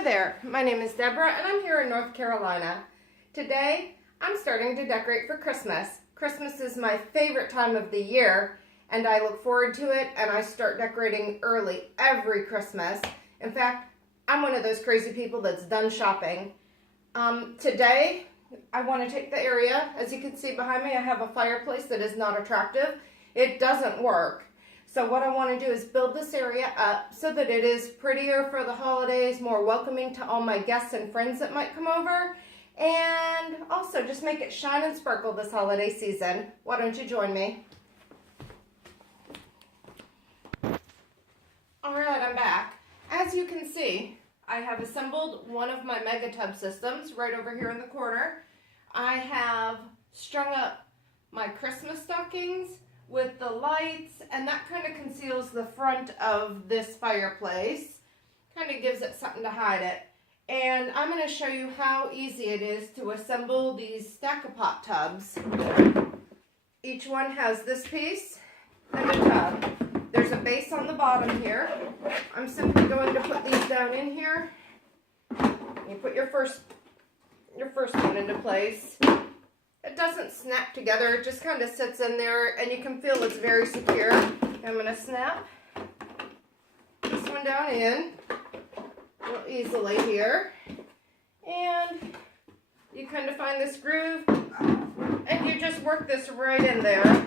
Hi there, my name is Deborah and I'm here in North Carolina. Today I'm starting to decorate for Christmas. Christmas is my favorite time of the year and I look forward to it, and I start decorating early every Christmas. In fact, I'm one of those crazy people that's done shopping. Today I want to take the area. As you can see behind me, I have a fireplace that is not attractive. It doesn't work. So what I want to do is build this area up so that it is prettier for the holidays, more welcoming to all my guests and friends that might come over, and also just make it shine and sparkle this holiday season. Why don't you join me? Alright, I'm back. As you can see, I have assembled one of my Mega-Tub systems right over here in the corner. I have strung up my Christmas stockings with the lights, and that kind of conceals the front of this fireplace. Kind of gives it something to hide it. And I'm going to show you how easy it is to assemble these Stackapot tubs. Each one has this piece and a tub. There's a base on the bottom here. I'm simply going to put these down in here. You put your first one into place. It doesn't snap together, it just kind of sits in there and you can feel it's very secure. I'm going to snap this one down in real easily here. And you kind of find this groove and you just work this right in there.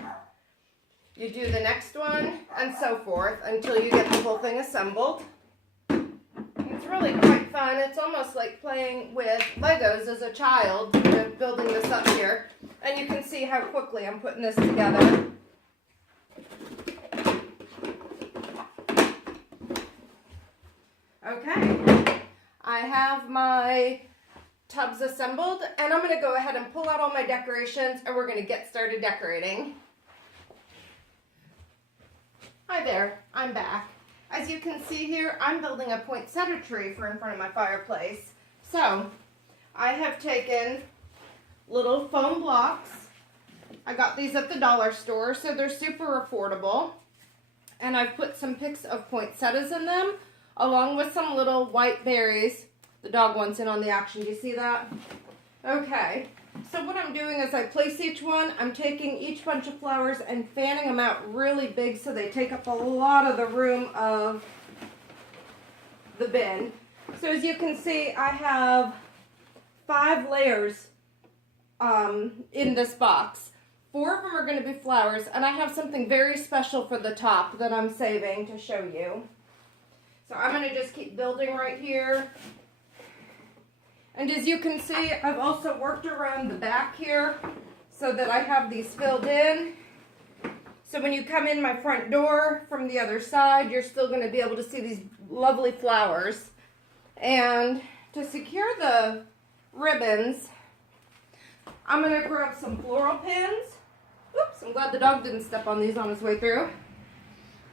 You do the next one and so forth until you get the whole thing assembled. It's really quite fun. It's almost like playing with Legos as a child, building this up here. And you can see how quickly I'm putting this together. Okay, I have my tubs assembled and I'm going to go ahead and pull out all my decorations and we're going to get started decorating. Hi there, I'm back. As you can see here, I'm building a poinsettia tree for in front of my fireplace. So, I have taken little foam blocks. I got these at the dollar store, so they're super affordable. And I've put some picks of poinsettias in them, along with some little white berries. The dog wants in on the action. Do you see that? Okay. So what I'm doing is I place each one, I'm taking each bunch of flowers and fanning them out really big so they take up a lot of the room of the bin. So as you can see, I have 5 layers in this box. 4 of them are going to be flowers, and I have something very special for the top that I'm saving to show you. So I'm going to just keep building right here. And as you can see, I've also worked around the back here so that I have these filled in. So when you come in my front door from the other side, you're still going to be able to see these lovely flowers. And to secure the ribbons, I'm going to grab some floral pins. Oops, I'm glad the dog didn't step on these on his way through.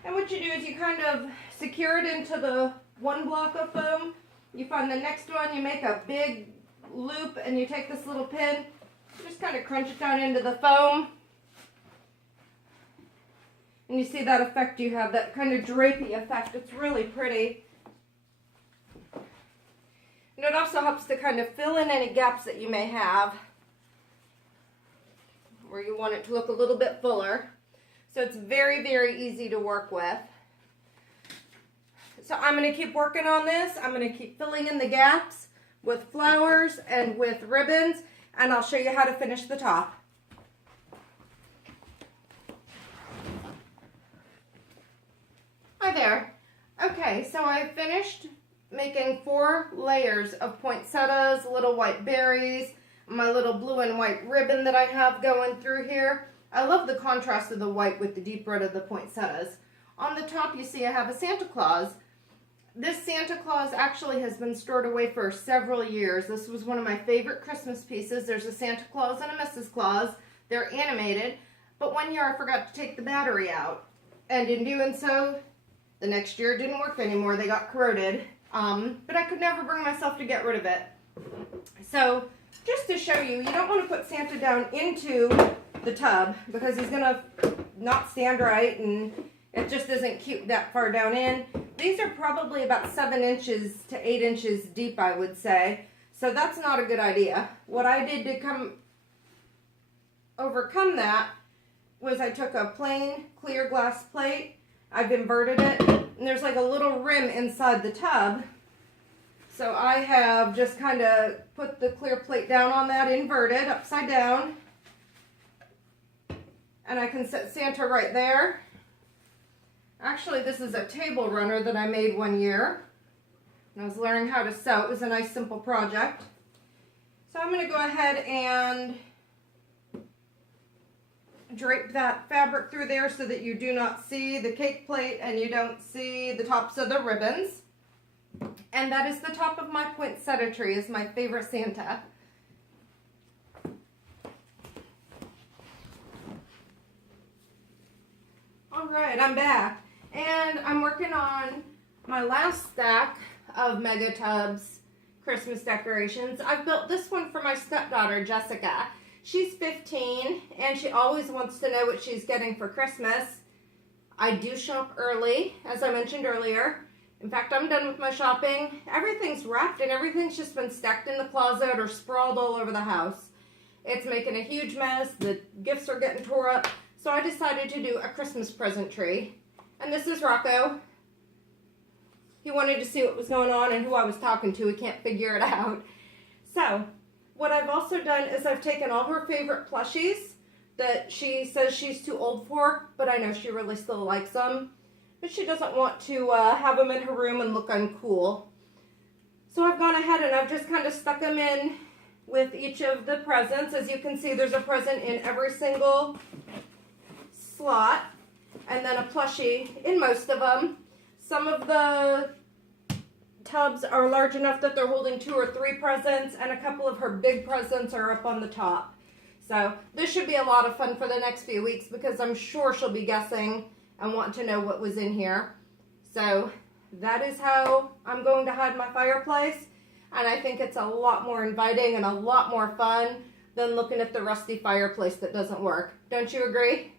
And what you do is you kind of secure it into the one block of foam. You find the next one, you make a big loop, and you take this little pin, just kind of crunch it down into the foam. And you see that effect you have, that kind of drapey effect. It's really pretty. And it also helps to kind of fill in any gaps that you may have, where you want it to look a little bit fuller. So it's very, very easy to work with. So I'm going to keep working on this. I'm going to keep filling in the gaps with flowers and with ribbons, and I'll show you how to finish the top. Hi there. Okay, so I finished making 4 layers of poinsettias, little white berries, my little blue and white ribbon that I have going through here. I love the contrast of the white with the deep red of the poinsettias. On the top you see I have a Santa Claus. This Santa Claus actually has been stored away for several years. This was one of my favorite Christmas pieces. There's a Santa Claus and a Mrs. Claus. They're animated, but one year I forgot to take the battery out. And in doing so, the next year it didn't work anymore. They got corroded. But I could never bring myself to get rid of it. So, just to show you, you don't want to put Santa down into the tub because he's going to not stand right and it just isn't cute that far down in. These are probably about 7 inches to 8 inches deep, I would say. So that's not a good idea. What I did to overcome that was I took a plain clear glass plate, I've inverted it, and there's like a little rim inside the tub. So I have just kind of put the clear plate down on that, inverted, upside down. And I can set Santa right there. Actually, this is a table runner that I made one year. And I was learning how to sew. It was a nice, simple project. So I'm going to go ahead and drape that fabric through there so that you do not see the cake plate and you don't see the tops of the ribbons. And that is the top of my poinsettia tree. Is my favorite Santa. Alright, I'm back. And I'm working on my last stack of Mega-Tubs Christmas decorations. I've built this one for my stepdaughter, Jessica. She's 15 and she always wants to know what she's getting for Christmas. I do shop early, as I mentioned earlier. In fact, I'm done with my shopping. Everything's wrapped and everything's just been stacked in the closet or sprawled all over the house. It's making a huge mess. The gifts are getting tore up. So I decided to do a Christmas present tree. And this is Rocco. He wanted to see what was going on and who I was talking to. He can't figure it out. So what I've also done is I've taken all her favorite plushies that she says she's too old for, but I know she really still likes them. But she doesn't want to have them in her room and look uncool. So I've gone ahead and I've just kind of stuck them in with each of the presents. As you can see, there's a present in every single slot, and then a plushie in most of them. Some of the tubs are large enough that they're holding 2 or 3 presents, and a couple of her big presents are up on the top. So this should be a lot of fun for the next few weeks because I'm sure she'll be guessing and want to know what was in here. So that is how I'm going to hide my fireplace, and I think it's a lot more inviting and a lot more fun than looking at the rusty fireplace that doesn't work. Don't you agree?